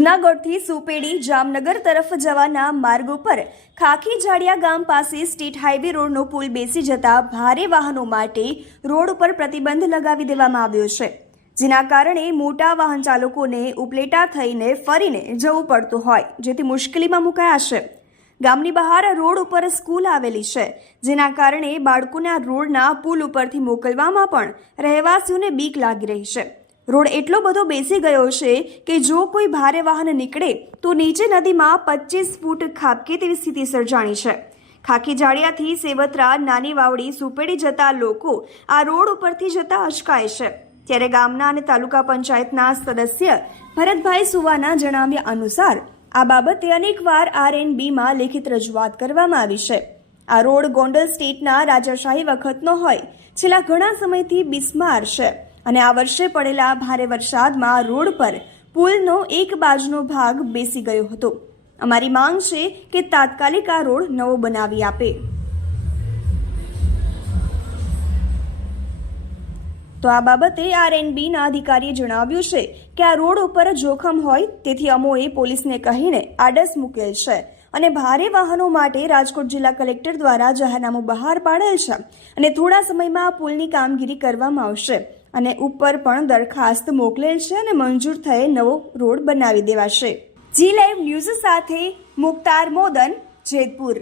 જૂનાગઢથી સુપેડી જામનગર તરફ જવાના માર્ગ ઉપર ખાખી જાડિયા ગામ પાસે સ્ટેટ હાઈવે રોડનો પુલ બેસી જતા ભારે વાહનો માટે રોડ ઉપર પ્રતિબંધ લગાવી દેવામાં આવ્યો છે. જેના કારણે મોટા વાહન ચાલકોને ઉપલેટા થઈને ફરીને જવું પડતું હોય, જેથી મુશ્કેલીમાં મુકાયા છે. ગામની બહાર રોડ ઉપર સ્કૂલ આવેલી છે, જેના કારણે બાળકોના રોડના પુલ ઉપરથી મોકલવામાં પણ રહેવાસીઓને બીક લાગી રહી છે. રોડ એટલો બધો બેસી ગયો છે કે જો કોઈ ભારે વાહન નીકળે તો નીચે નદીમાં પચીસ ફૂટ ખાબકે તેવી સ્થિતિ સર્જાણી છે. ખાખી જાડિયાથી સેવત્રા નાની વાવડી સુપેડી જતા લોકો આ રોડ ઉપરથી જતા અચકાય છે. ત્યારે ગામના અને તાલુકા પંચાયતના સદસ્ય ભરતભાઈ સુવાના જણાવ્યા અનુસાર આ બાબતે અનેકવાર આરએનબીમાં લેખિત રજૂઆત કરવામાં આવી છે. આ રોડ ગોંડલ સ્ટેટના રાજાશાહી વખતનો હોય, છેલ્લા ઘણા સમયથી બિસ્માર છે. અને આ વર્ષે પડેલા ભારે વરસાદમાં રોડ પર પુલનો એક બાજુનો ભાગ બેસી ગયો હતો. અમારી માંગ છે કે તાત્કાલિક આ રોડ નવો બનાવી આપે. તો આ બાબતે આરએનબીના અધિકારીએ જણાવ્યું છે કે આ રોડ ઉપર જોખમ હોય તેથી અમોએ પોલીસને કહીને આડસ મૂકેલ છે અને ભારે વાહનો માટે રાજકોટ જિલ્લા કલેક્ટર દ્વારા જાહેરનામું બહાર પાડેલ છે અને થોડા સમયમાં આ પુલની કામગીરી કરવામાં આવશે. અને ઉપર પણ દરખાસ્ત મોકલેલ છે અને મંજૂર થયે નવો રોડ બનાવી દેવાશે. જી લાઈવ ન્યૂઝ સાથે મુક્તાર મોદન જેતપુર.